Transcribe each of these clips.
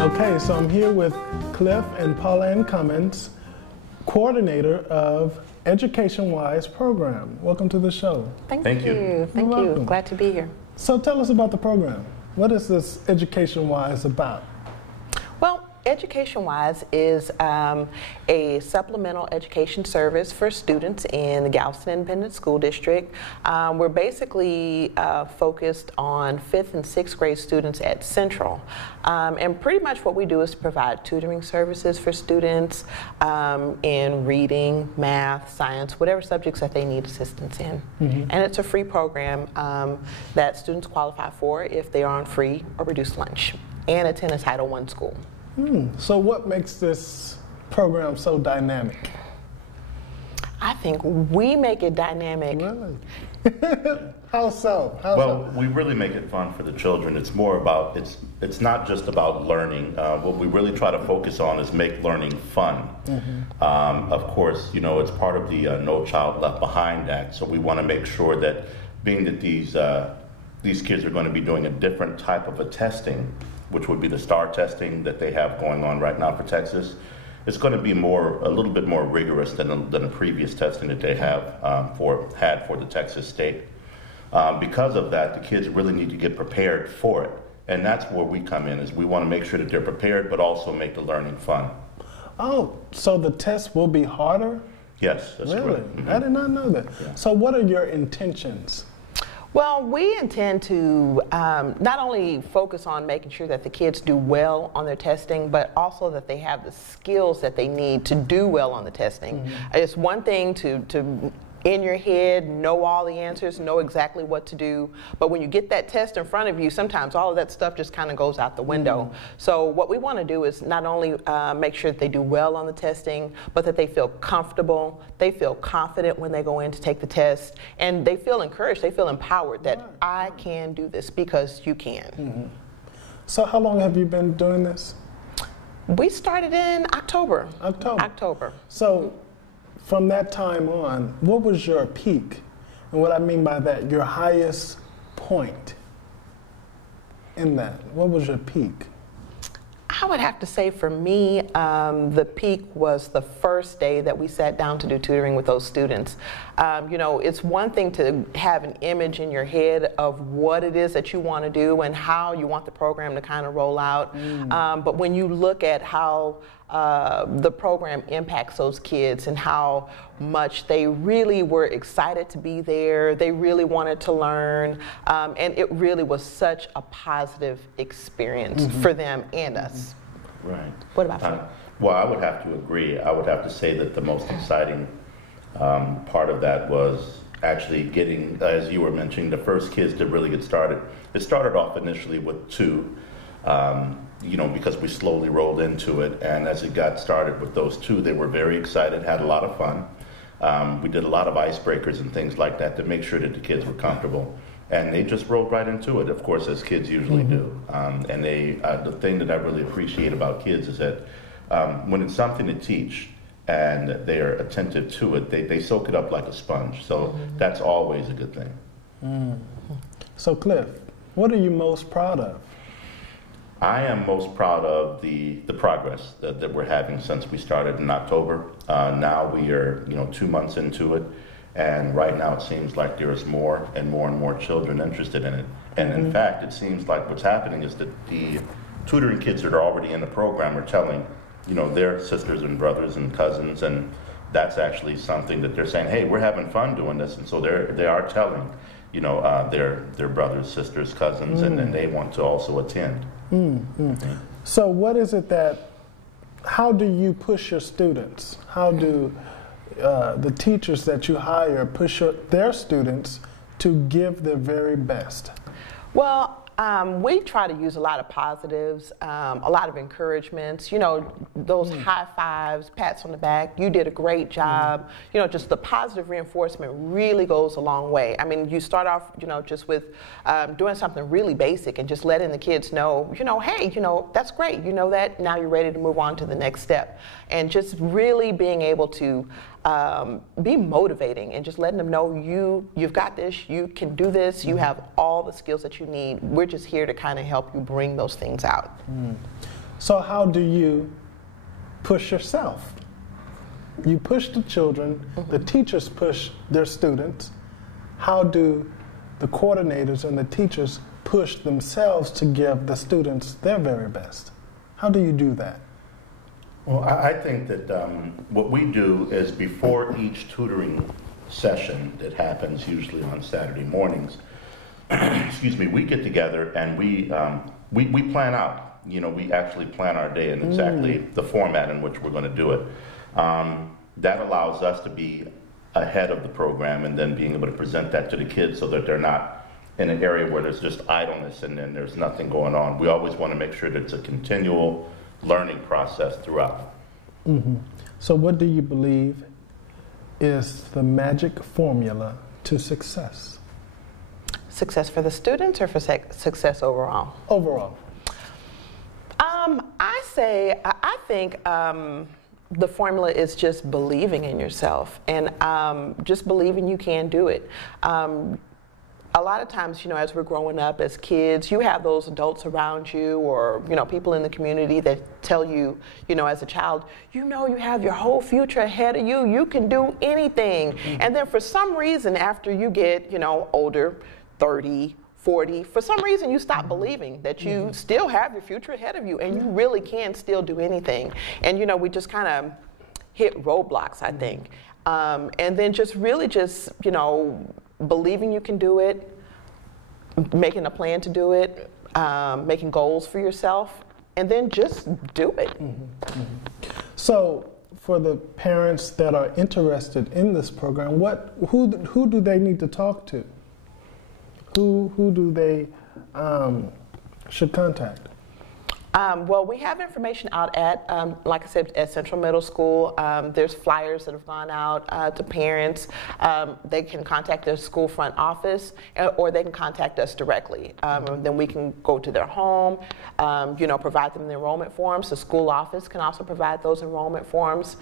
Okay, so I'm here with Cliff and Paulann Comins, coordinator of EducationWise Program. Welcome to the show. Thank you. Thank you. Glad to be here. So tell us about the program. What is this EducationWise about? Well, EducationWise is a supplemental education service for students in the Galveston Independent School District. We're basically focused on 5th and 6th grade students at Central. And pretty much what we do is provide tutoring services for students in reading, math, science, whatever subjects that they need assistance in. And it's a free program that students qualify for if they are on free or reduced lunch and attend a Title I school. So what makes this program so dynamic? I think we make it dynamic. Really? How so? We really make it fun for the children. It's more about, it's not just about learning. What we really try to focus on is make learning fun. Of course, you know, it's part of the No Child Left Behind Act, so we want to make sure that being that these kids are going to be doing a different type of a testing, which would be the STAR testing that they have going on right now for Texas. It's going to be a little bit more rigorous than the previous testing that they have had for the Texas state. Because of that, the kids really need to get prepared for it. And that's where we come in, is we want to make sure that they're prepared, but also make the learning fun. Oh, so the test will be harder? Yes, that's really? correct. I did not know that. Yeah. So what are your intentions? Well, we intend to not only focus on making sure that the kids do well on their testing, but also that they have the skills that they need to do well on the testing. It's one thing to in your head, know all the answers, know exactly what to do. But when you get that test in front of you, sometimes all of that stuff just kind of goes out the window. So what we want to do is not only make sure that they do well on the testing, but that they feel comfortable, they feel confident when they go in to take the test, and they feel encouraged, they feel empowered that I can do this because you can. So how long have you been doing this? We started in October. October. So from that time on, what was your peak? And what I mean by that, your highest point in that. What was your peak? I would have to say for me, the peak was the first day that we sat down to do tutoring with those students. You know, it's one thing to have an image in your head of what it is that you want to do and how you want the program to kind of roll out. But when you look at how the program impacts those kids and how much they really were excited to be there, they really wanted to learn, and it really was such a positive experience for them and us. Right. What about you? Well, I would have to agree. I would have to say that the most exciting part of that was actually getting, as you were mentioning, the first kids to really get started. It started off initially with 2. You know, because we slowly rolled into it, and as it got started with those 2, they were very excited, had a lot of fun. We did a lot of icebreakers and things like that to make sure that the kids were comfortable, and they just rolled right into it, of course, as kids usually do. And the thing that I really appreciate about kids is that when it's something to teach and they are attentive to it, they soak it up like a sponge. So that's always a good thing. So Cliff, what are you most proud of? I am most proud of the progress that we're having since we started in October. Now we are, 2 months into it, and right now it seems like there's more and more children interested in it. And in fact, it seems like what's happening is that the tutoring kids that are already in the program are telling, their sisters and brothers and cousins, and that's actually something that they're saying, hey, we're having fun doing this, and so they are telling, their brothers, sisters, cousins, and then they want to also attend. So what is it how do you push your students? How do the teachers that you hire push their students to give their very best? Well, we try to use a lot of positives, a lot of encouragements, those high fives, pats on the back, you did a great job, just the positive reinforcement really goes a long way. I mean, you start off, just with doing something really basic and just letting the kids know, hey, that's great, that, now you're ready to move on to the next step. And just really being able to be motivating and just letting them know you've got this, you can do this, you have all the skills that you need. We're just here to kind of help you bring those things out. So how do you push yourself? You push the children, the teachers push their students. How do the coordinators and the teachers push themselves to give the students their very best? How do you do that? Well, I think that what we do is before each tutoring session that happens usually on Saturday mornings, excuse me, we get together and we plan out. You know, we actually plan our day and exactly the format in which we're going to do it. That allows us to be ahead of the program and then being able to present that to the kids so that they're not in an area where there's just idleness and then there's nothing going on. We always want to make sure that it's a continual learning process throughout. So what do you believe is the magic formula to success? Success for the students or for success overall? Overall. I think the formula is just believing in yourself and just believing you can do it. A lot of times, you know, as we're growing up as kids, you have those adults around you or, you know, people in the community that tell you, you know, as a child, you know, you have your whole future ahead of you. You can do anything. And then for some reason, after you get, you know, older, 30, 40, for some reason you stop believing that you still have your future ahead of you and you really can still do anything. And, you know, we just kind of hit roadblocks, I think. And then just really just, you know, believing you can do it, making a plan to do it, making goals for yourself, and then just do it. So for the parents that are interested in this program, who do they need to talk to? Who do they should contact? Well, we have information out at, like I said, at Central Middle School. There's flyers that have gone out to parents. They can contact their school front office, or they can contact us directly. Then we can go to their home, you know, provide them the enrollment forms. The school office can also provide those enrollment forms.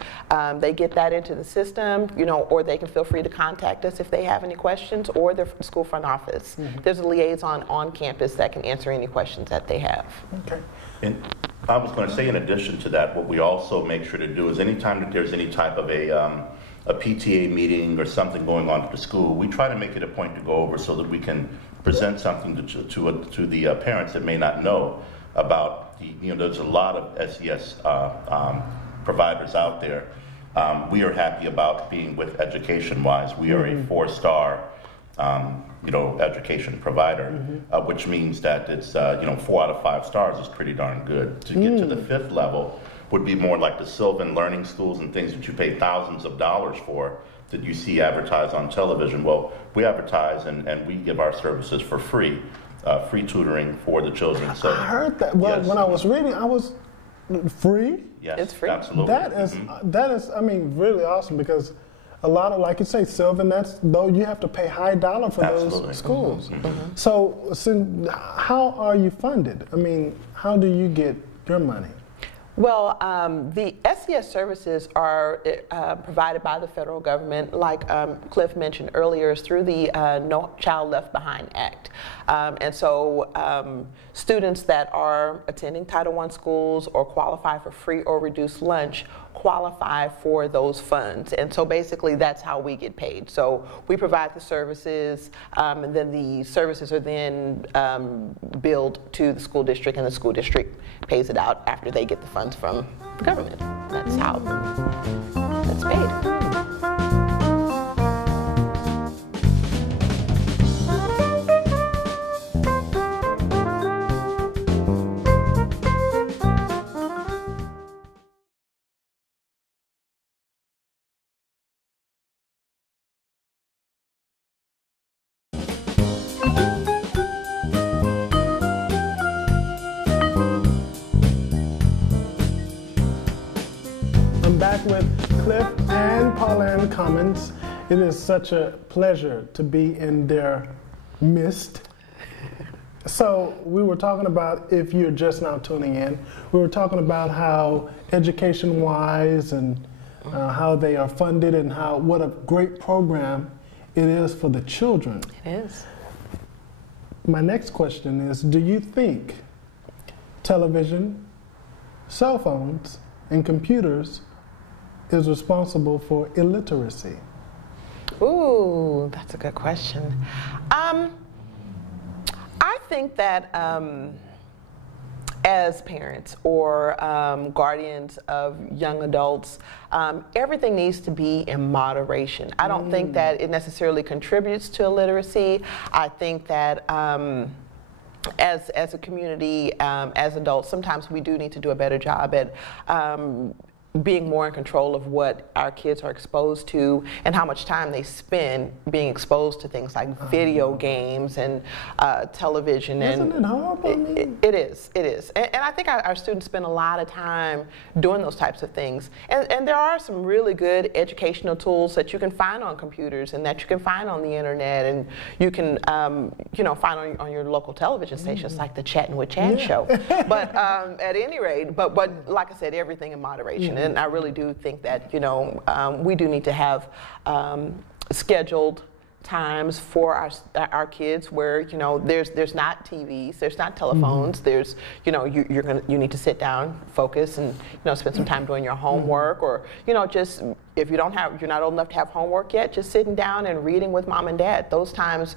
They get that into the system, you know, or they can feel free to contact us if they have any questions, or their school front office. There's a liaison on campus that can answer any questions that they have. Okay. And I was going to say, in addition to that, what we also make sure to do is anytime that there's any type of a PTA meeting or something going on at the school, we try to make it a point to go over so that we can present something to the parents that may not know about the, you know, there's a lot of SES providers out there. We are happy about being with EducationWise. We are a 4-star you know, education provider, which means that it's, you know, 4 out of 5 stars is pretty darn good. To get to the 5th level would be more like the Sylvan Learning Schools and things that you pay thousands of dollars for that you see advertised on television. Well, we advertise and we give our services for free, free tutoring for the children. So I heard that. Well, when I was reading, I was free. Yes, it's free. Absolutely. That is, I mean, really awesome because a lot of, like you say, Sylvan, though you have to pay high dollar for those schools. So how are you funded? I mean, how do you get your money? Well, the SES services are provided by the federal government, like Cliff mentioned earlier, is through the No Child Left Behind Act. And so students that are attending Title I schools or qualify for free or reduced lunch qualify for those funds. And so basically that's how we get paid. So we provide the services, and then the services are then billed to the school district, and the school district pays it out after they get the funds from the government. That's how that's paid. Back with Cliff and Paulann Comins. It is such a pleasure to be in their midst. So we were talking about, if you're just now tuning in, we were talking about how EducationWise and how they are funded and what a great program it is for the children. It is. My next question is, do you think television cell phones and computers is responsible for illiteracy? Ooh, that's a good question. I think that as parents or guardians of young adults, everything needs to be in moderation. I don't think that it necessarily contributes to illiteracy. I think that as a community, as adults, sometimes we do need to do a better job at being more in control of what our kids are exposed to and how much time they spend being exposed to things like video games and television. Isn't it horrible? It is. And I think our students spend a lot of time doing those types of things. And there are some really good educational tools that you can find on computers and that you can find on the internet, and you can find on your local television stations like the Chattin with Chad show. But at any rate, but like I said, everything in moderation. And I really do think that we do need to have scheduled times for our kids where there's not TVs, there's not telephones, there's you need to sit down, focus, and spend some time doing your homework, or just if you're not old enough to have homework yet, just sitting down and reading with mom and dad. Those times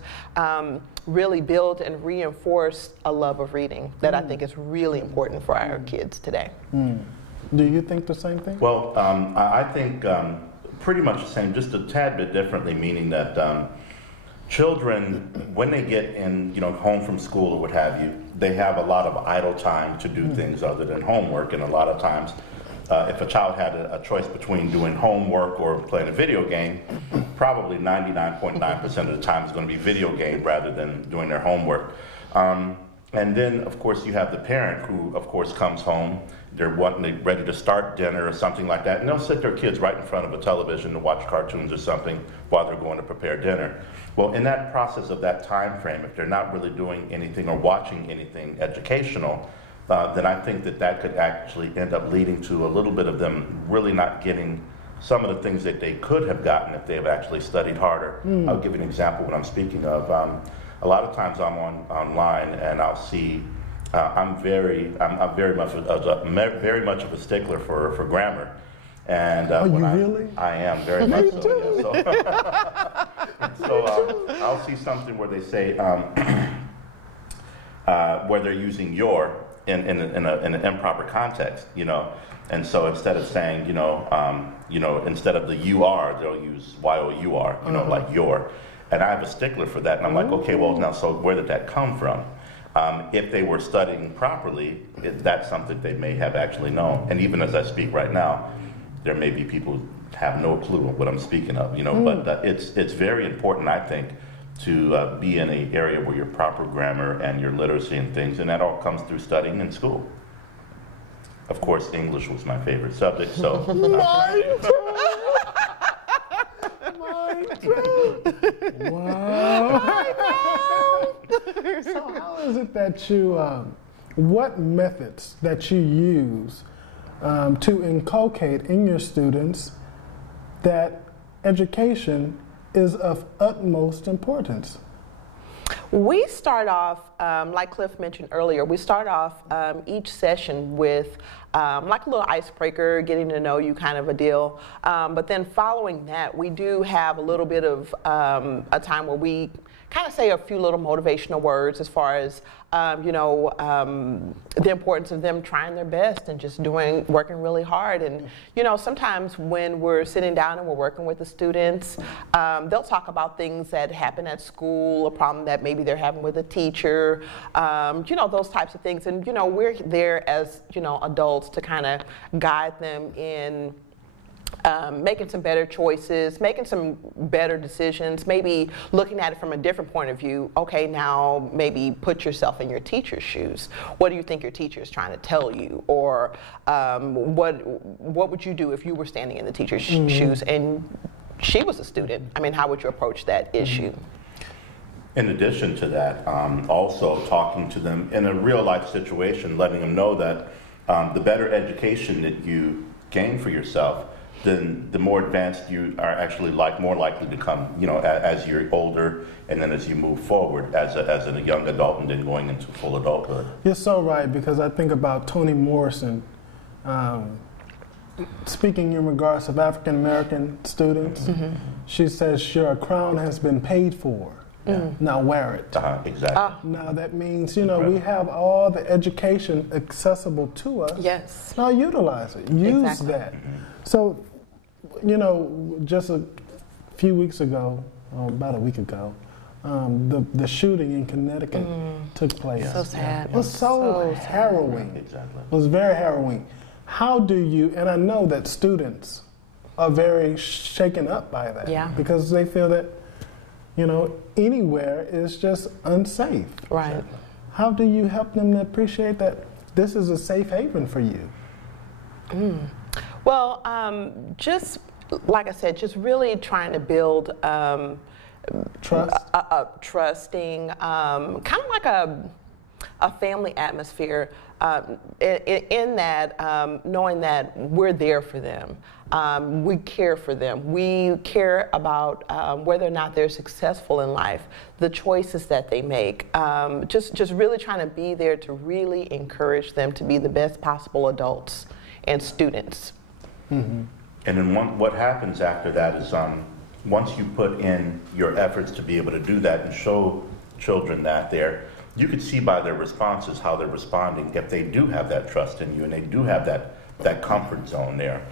really build and reinforce a love of reading that I think is really important for our kids today. Do you think the same thing? Well, I think pretty much the same, just a tad bit differently, meaning that children, when they get in, home from school or what have you, they have a lot of idle time to do things other than homework. And a lot of times, if a child had a choice between doing homework or playing a video game, probably 99.9% of the time is going to be video game rather than doing their homework. And then, of course, you have the parent who, of course, comes home. They're ready to start dinner or something like that, and they'll sit their kids right in front of a television to watch cartoons or something while they're going to prepare dinner. Well, in that process of that time frame, if they're not really doing anything or watching anything educational, then I think that could actually end up leading to a little bit of them really not getting some of the things that they could have gotten if they have actually studied harder. I'll give you an example what I'm speaking of. A lot of times I'm online and I'll see. I'm very much of a stickler for grammar, and really? I am very much so. Yeah, so I'll see something where they say where they're using your in an improper context, and so instead of saying instead of the you are, they'll use y-o-u-r, like your, and I have a stickler for that, and I'm like, okay, well now, so where did that come from? If they were studying properly, that's something they may have actually known. And even as I speak right now, there may be people who have no clue what I'm speaking of, but it's very important, I think, to be in an area where your proper grammar and your literacy and things, and that all comes through studying in school. Of course, English was my favorite subject, so. Wow. So how is it that you, what methods that you use to inculcate in your students that education is of utmost importance? We start off, like Cliff mentioned earlier, we start off each session with like a little icebreaker, getting to know you kind of a deal. But then following that, we do have a little bit of a time where we kind of say a few little motivational words as far as, the importance of them trying their best and just working really hard. And, sometimes when we're sitting down and we're working with the students, they'll talk about things that happen at school, a problem that maybe they're having with a teacher, those types of things. And, we're there as, adults to kind of guide them in making some better choices, making some better decisions, maybe looking at it from a different point of view. Okay, now maybe put yourself in your teacher's shoes. What do you think your teacher is trying to tell you? Or what would you do if you were standing in the teacher's shoes and she was a student? I mean, how would you approach that issue? In addition to that, also talking to them in a real life situation, letting them know that the better education that you gain for yourself, then the more advanced you are actually more likely to come, as you're older and then as you move forward as a young adult and then going into full adulthood. You're so right, because I think about Toni Morrison, speaking in regards of African American students, she says your crown has been paid for. Now wear it. Exactly. Now that means, you know, we have all the education accessible to us. Yes. Now utilize it. Use Exactly. that. So, you know, just a few weeks ago, or about a week ago, the shooting in Connecticut took place. So sad. It was so harrowing. Exactly. It was very harrowing. How do you, and I know that students are very shaken up by that. Yeah. Because they feel that, you know, anywhere is just unsafe. Right. How do you help them to appreciate that this is a safe haven for you? Well, just like I said, just really trying to build Trust? trusting, kind of like a family atmosphere, in that knowing that we're there for them. We care for them. We care about whether or not they're successful in life, the choices that they make. Just really trying to be there to really encourage them to be the best possible adults and students. And then what happens after that is once you put in your efforts to be able to do that and show children that you could see by their responses how they're responding if they do have that trust in you and they do have that comfort zone there.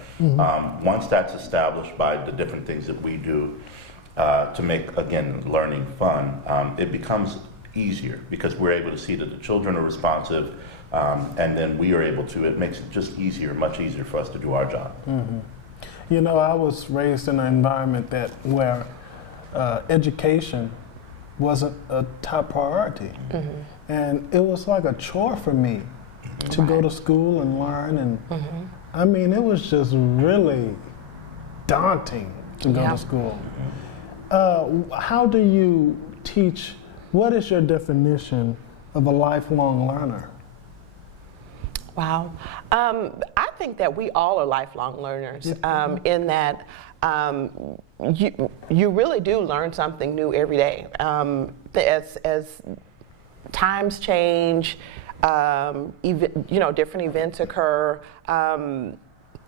Once that's established by the different things that we do to make, again, learning fun, it becomes easier because we're able to see that the children are responsive, and then we are able to, it makes it just easier, much easier for us to do our job. You know, I was raised in an environment where education wasn't a top priority. And it was like a chore for me to go to school and learn. And I mean, it was just really daunting to go to school. How do you teach, what is your definition of a lifelong learner? Wow. I think that we all are lifelong learners, in that you really do learn something new every day. As times change, different events occur,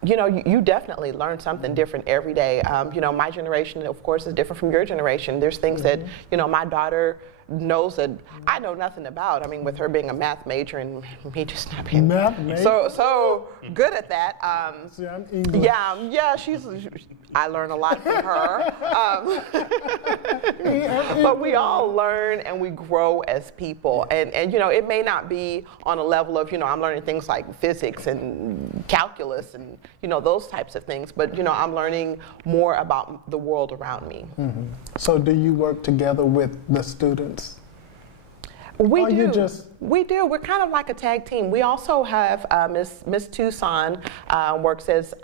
you definitely learn something different every day. My generation, of course, is different from your generation. There's things that, my daughter knows that I know nothing about. I mean, with her being a math major and me just not being so good at that. See, I'm English. Yeah, I learn a lot from her. But we all learn and we grow as people. And it may not be on a level of, I'm learning things like physics and calculus and, those types of things. But, I'm learning more about the world around me. So do you work together with the students? We do. We do. We're kind of like a tag team. We also have Miss Tucson works as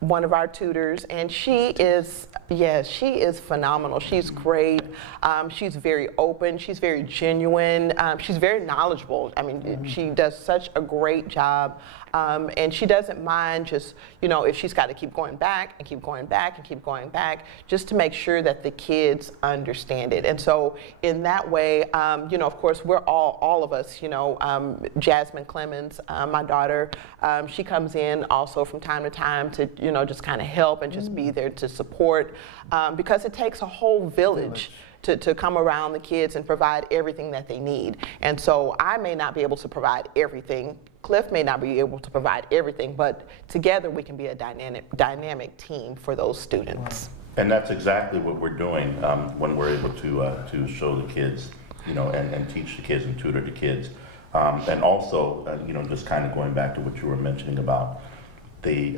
one of our tutors, and she is phenomenal. She's great. She's very open. She's very genuine. She's very knowledgeable. I mean, she does such a great job. And she doesn't mind just, if she's got to keep going back and keep going back and keep going back, just to make sure that the kids understand it. And so in that way, of course, we're all of us, Jasmine Clemens, my daughter, she comes in also from time to time to, just kind of help and just be there to support, because it takes a whole village to come around the kids and provide everything that they need. And so I may not be able to provide everything. Cliff may not be able to provide everything, but together we can be a dynamic team for those students. And that's exactly what we're doing when we're able to show the kids, and teach the kids and tutor the kids. And also, just kind of going back to what you were mentioning about the,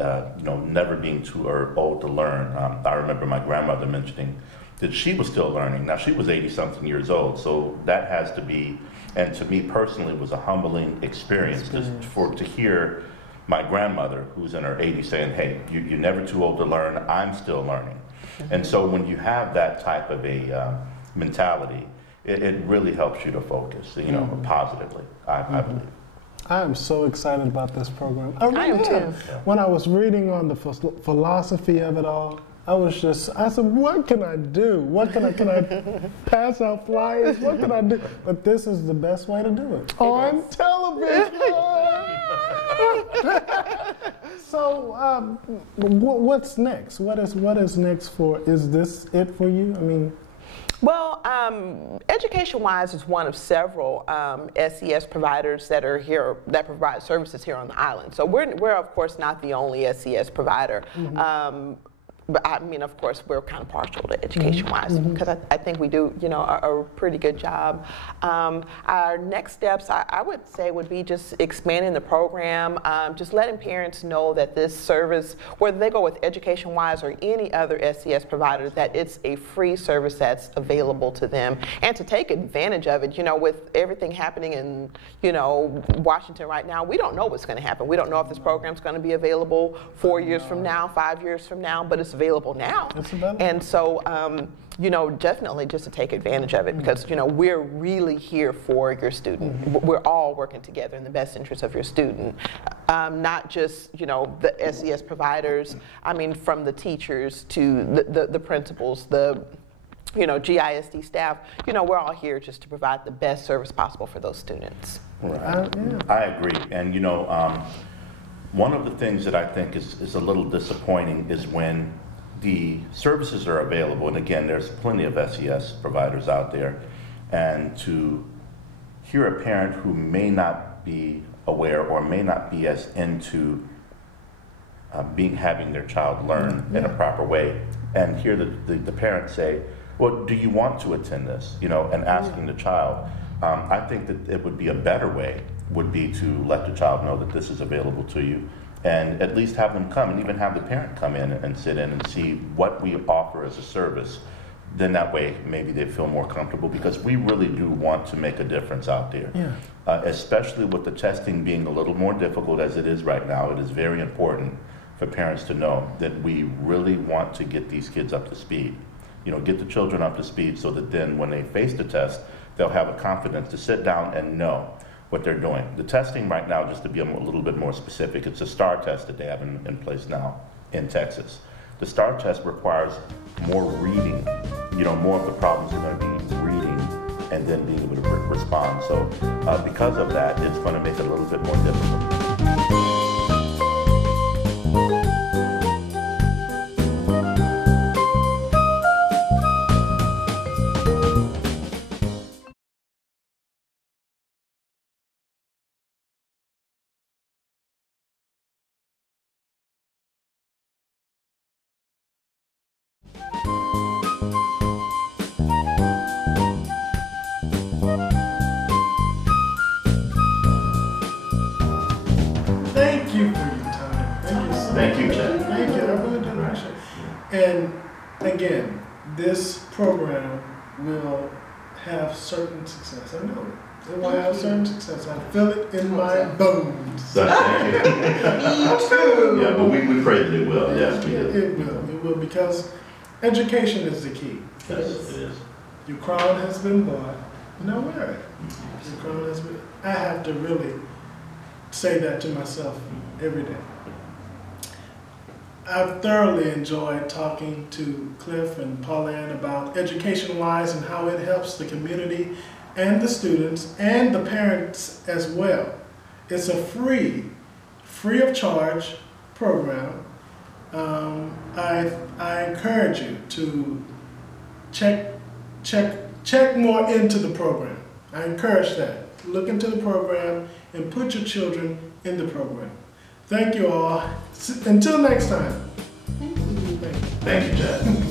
never being too old to learn. I remember my grandmother mentioning that she was still learning. Now, she was 80-something years old, so that has to be, and to me personally, was a humbling experience to hear my grandmother, who's in her 80s, saying, hey, you're never too old to learn, I'm still learning. And so when you have that type of a mentality, it really helps you to focus, positively, I believe. I am so excited about this program. I am too. When I was reading on the philosophy of it all, I said, what can I do? Can I pass out flyers? What can I do? But this is the best way to do it. On television! So, what's next? What is next for? Is this it for you? I mean, well, EducationWise is one of several SES providers that are here that provide services here on the island. So we're of course not the only SES provider. But I mean, of course, we're kind of partial to EducationWise because I think we do, you know, a pretty good job. Our next steps, I would say, would be just expanding the program, just letting parents know that this service, whether they go with EducationWise or any other SES provider, that it's a free service that's available to them, and to take advantage of it. You know, with everything happening in, you know, Washington right now, we don't know what's going to happen. We don't know if this program's going to be available 4 years from now, 5 years from now, but it's available now. It's available. And so, you know, definitely just to take advantage of it, because, you know, we're really here for your student. We're all working together in the best interest of your student, not just, you know, the SES providers. I mean, from the teachers to the principals, the, you know, GISD staff. You know, we're all here just to provide the best service possible for those students. Right. I agree. And, you know, one of the things that I think is a little disappointing is when the services are available, and again, there's plenty of SES providers out there, and to hear a parent who may not be aware or may not be as into having their child learn in a proper way, and hear the parent say, well, do you want to attend this? You know, and asking the child. I think that it would be a better way would be to let the child know that this is available to you, and at least have them come, and even have the parent come in and sit in and see what we offer as a service. Then that way maybe they feel more comfortable, because we really do want to make a difference out there. Especially with the testing being a little more difficult as it is right now. It is very important for parents to know that we really want to get these kids up to speed. You know, get the children up to speed so that then when they face the test, they'll have a confidence to sit down and know what they're doing. The testing right now, just to be a little bit more specific, it's a STAR test that they have in place now in Texas. The STAR test requires more reading. You know, more of the problems are going to be reading and then being able to respond. So because of that, it's going to make it a little bit more difficult. thank you for your time. Thank you so much. Thank you, Chad. Thank you. I really do appreciate it. And again, this program will have certain success. I know it. It will have certain success. I feel it in my bones. Thank you. Me too. Yeah, but we pray that it will. Yes, we do. It will. It will, because education is the key. Yes, it is. Your crown has been bought. Now wear it. Your crown has been. I have to really say that to myself every day. I've thoroughly enjoyed talking to Cliff and Paulann about EducationWise and how it helps the community and the students and the parents as well. It's a free of charge program. I encourage you to check more into the program. I encourage that. Look into the program and put your children in the program. Thank you all. Until next time. Thank you, Chad.